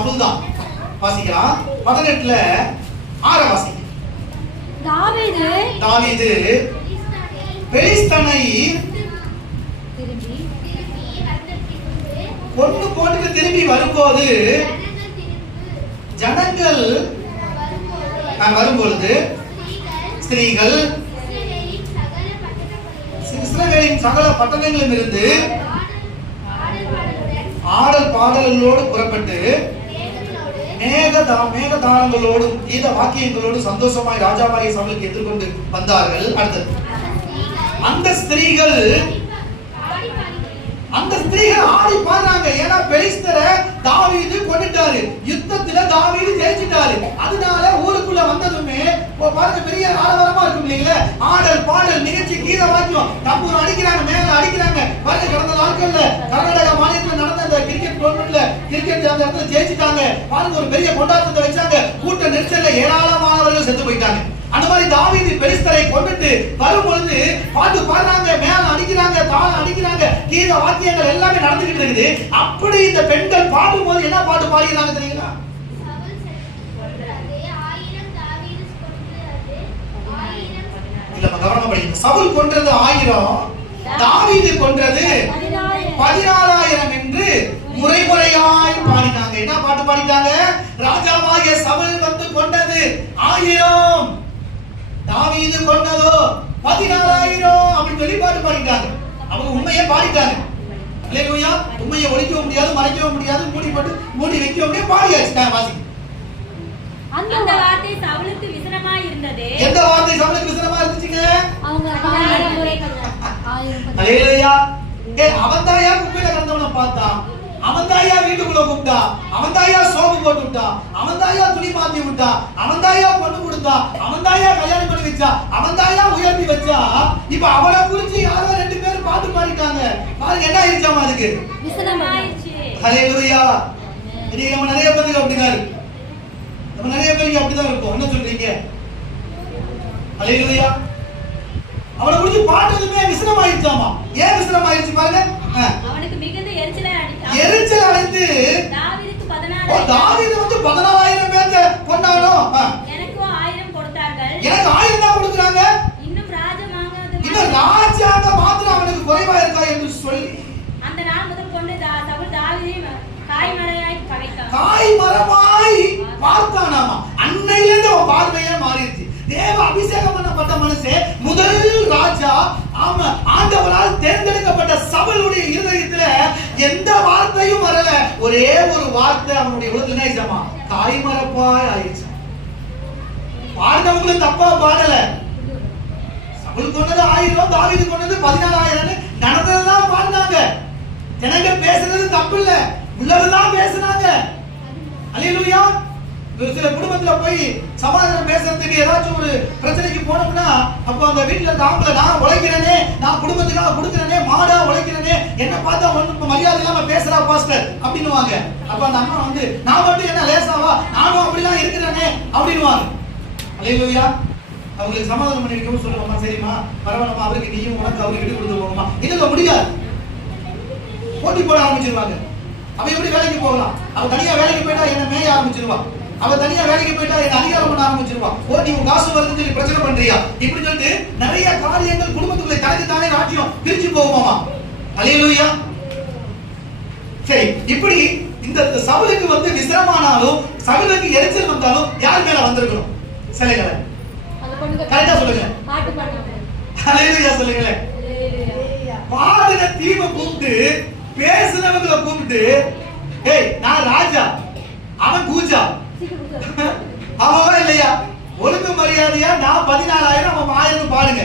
சவுல் தான் வாசிக்கலாம். பதினெட்டுல ஆற வாசிக்க தாவீது. தாவீது. பெலிஸ்தனை திரும்பி. கொண்டு போட்டுட்டு திரும்பி வரும்போது ஜனங்கள் நான் வரும்பொழுது ஸ்திரீகள் இஸ்ரவேலின் சகல பட்டணங்களிலும் இருந்து ஆடல் பாடல்களோடு புறப்பட்டு மேகதா மேகதானங்களோடும் கீத வாக்கியங்களோடும் சந்தோஷமாய் ராஜாவாகிய சமையலுக்கு எதிர்கொண்டு வந்தார்கள். அடுத்தது. அந்த ஸ்திரீகள் அந்த ஸ்திரீகள் ஆடி பாடுறாங்க. ஏன்னா பெலிஸ்தரை தாவீது கொண்டுட்டாரு யுத்தத்துல தாவீது ஜெயிச்சிட்டாரு. அதனால ஊருக்குள்ள வந்ததுமே பாருங்க பெரிய ஆடவரமா இருக்கும் இல்லைங்களா. ஆடல் பாடல் நிகழ்ச்சி கீத வாக்கியம் தம்பூர் அடிக்கிறாங்க மேல அடிக்கிறாங்க. பாருங்க கடந்த நாட்கள்ல கிரிக்கெட் அந்த இடத்துல ஜெயிச்சிட்டாங்க. பாருங்க ஒரு பெரிய கொண்டாட்டத்தை வச்சாங்க. கூட்ட நெரிசல்ல ஏராளமானவர்கள் செத்து போயிட்டாங்க. அந்த மாதிரி தாவீது பெலிஸ்தரை கொண்டுட்டு வரும்பொழுது பாட்டு பாடுறாங்க மேல அடிக்கிறாங்க தாளம் அடிக்கிறாங்க கீத வாக்கியங்கள் எல்லாமே நடந்துகிட்டு இருக்குது. அப்படி இந்த பெண்கள் பாடும்போது என்ன பாட்டு பாடுகிறாங்க தெரியுங்களா? இல்ல கவனமா படிக்கணும் சவுல் கொன்றது ஆயிரம் தாவீது கொன்றது பதினாயிரம். பதினாலாயிரம் என்று முறைமுறையாய் பாடினாங்க. என்ன பாட்டு பாடிட்டாங்க? ராஜாவாகிய சவுல் வந்து கொண்டது ஆயிரம். தாவீது கொண்டதோ பதினாலாயிரம் அப்படின்னு சொல்லி பாட்டு பாடிட்டாங்க. அவங்க உண்மையை பாடிட்டாங்க. இல்லையா உண்மையை ஒழிக்கவும் முடியாது மறைக்கவும் முடியாது மூடி போட்டு மூடி வைக்கவும் முடியாது பாடியாச்சு. நான் வாசிக்கிறேன். அந்த வார்த்தை சவுலுக்கு விசனமாய் இருந்தது. எந்த வார்த்தை சவுலுக்கு விசனமா இருந்துச்சுங்க? அவங்க ஆயிரம் முறை ஆயிரம் பதி- அலேலுயா ஏ அவன் தாயா? குப்பையில கிடந்தவனை பார்த்தான் அவன் தாயா வீட்டுக்குள்ள கூப்பிட்டா அவன் தாயா சோப்பு போட்டு விட்டா அவன் தாயா துணி மாத்தி விட்டா அவன் தாயா பொண்ணு கொடுத்தா அவன் தாயா கல்யாணம் பண்ணி வச்சா அவன் தாயா உயர்த்தி வச்சா இப்ப அவனை குறிச்சு யாரோ ரெண்டு பேரும் பாட்டு பாடிட்டாங்க பாருங்க என்ன ஆயிடுச்சாமா அதுக்கு? ஹalleluya. இன்னைக்கு நம்ம நிறைய பேருக்கு அப்படிதான் இருக்கு. நம்ம நிறைய பேருக்கு அப்படிதான் இருக்கும். என்ன சொல்றீங்க? ஹalleluya. அவனை குறிச்சு பாட்டதுமே விசனம் ஆயிடுச்சாமா ஏன் விசனம் ஆயிடுச்சு பாருங்க. அவனுக்கு மிகுந்த எரிச்சல் தாவீது வந்து பதினாலாயிரம் பேர்த்த கொண்டானோ ஆ. எனக்கும் ஆயிரம் கொடுத்தார்கள். எனக்கு ஆயிரம் தான் கொடுக்குறாங்க. இன்னும் ராஜமாகாத இன்னும் ராஜாங்க மாத்திரம் அவனுக்கு குறைவா இருக்கா என்று சொல்லி. அந்த நாள் முதல் கொண்டு சவுல் தாவீதை காய்மலையாய் பகைத்தான். காய் மரமாய் பார்த்தானாமா? அன்னையிலிருந்து அவன் பார்வையே மாறிடுச்சு. தேவ அபிஷேகம் பண்ணப்பட்ட மனுஷன் முதல் ராஜா. ஆமா ஆண்டவரால் தேர்ந்தெடுக்கப்பட்ட சபலுடைய வரல ஒரே ஒரு வார்த்தை அவனுடைய உள்ளத்துல என்ன ஆயிடுச்சாமா காய் ஆயிடுச்சு. பாடினவங்களும் தப்பா பாடல. சவுல் கொண்டது ஆயிரம் தாவிது கொண்டது பதினாலாயிரம் நடந்ததுதான் பாடினாங்க. ஜனங்க பேசுறது தப்பு இல்ல உள்ளதுதான் பேசுனாங்க. அலையிலுயா ஒரு சில குடும்பத்துல போய் சமாதானம் பேசுறதுக்கு ஏதாச்சும் ஒரு பிரச்சனைக்கு போனோம்னா அப்ப அந்த வீட்டுல தாம்பல நான் உழைக்கிறேனே நான் குடும்பத்துக்காக கொடுக்கிறேனே மாடா உழைக்கிறேனே என்ன பார்த்தா ஒண்ணு மரியாதை இல்லாம பேசுறா பாஸ்டர் அப்படின்னுவாங்க. அப்ப அந்த அம்மா வந்து நான் மட்டும் என்ன லேசாவா நானும் அப்படிலாம் இருக்கிறேனே அப்படின்னுவாங்க. அல்லேலூயா அவங்களுக்கு சமாதானம் பண்ணி வைக்கவும் சொல்லுவோமா சரிம்மா? பரவாயில்லமா அவருக்கு நீயும் உனக்கு அவருக்கு விட்டு கொடுத்து போகணுமா? இதுல முடியாது. போட்டி போட ஆரம்பிச்சிருவாங்க. அவ எப்படி வேலைக்கு போகலாம்? அவ தனியா வேலைக்கு போயிட்டா என்ன மேய ஆரம்பிச்சிருவா? அவ தனியா வேலைக்கு போயிட்டா என்ன அதிகாரம் பண்ண ஆரம்பிச்சிருவா? ஓ நீ உன் காசு வருதுன்னு சொல்லி பிரச்சனை பண்றியா? இப்படி சொல்லிட்டு நிறைய காரியங்கள் குடும்பத்துக்குள்ள தனக்கு தானே ராஜ்யம் பிரிச்சு போகுமாமா. அலையலூயா சரி இப்படி இந்த சவுலுக்கு வந்து விசிரமானாலும் சவுலுக்கு எரிச்சல் வந்தாலும் யார் மேல வந்திருக்கணும்? சிலைகளை கரெக்டா சொல்லுங்க. அலையலூயா சொல்லுங்களேன். பாடின தீமை கூப்பிட்டு பேசுனவங்களை கூப்பிட்டு ஏய் நான் ராஜா. அவன் கூஜா அவன் இல்லையா? ஒழுங்கு மரியாதையா? நான் பதினாலாயிரம் அவன் ஆயிரம் பாடுங்க.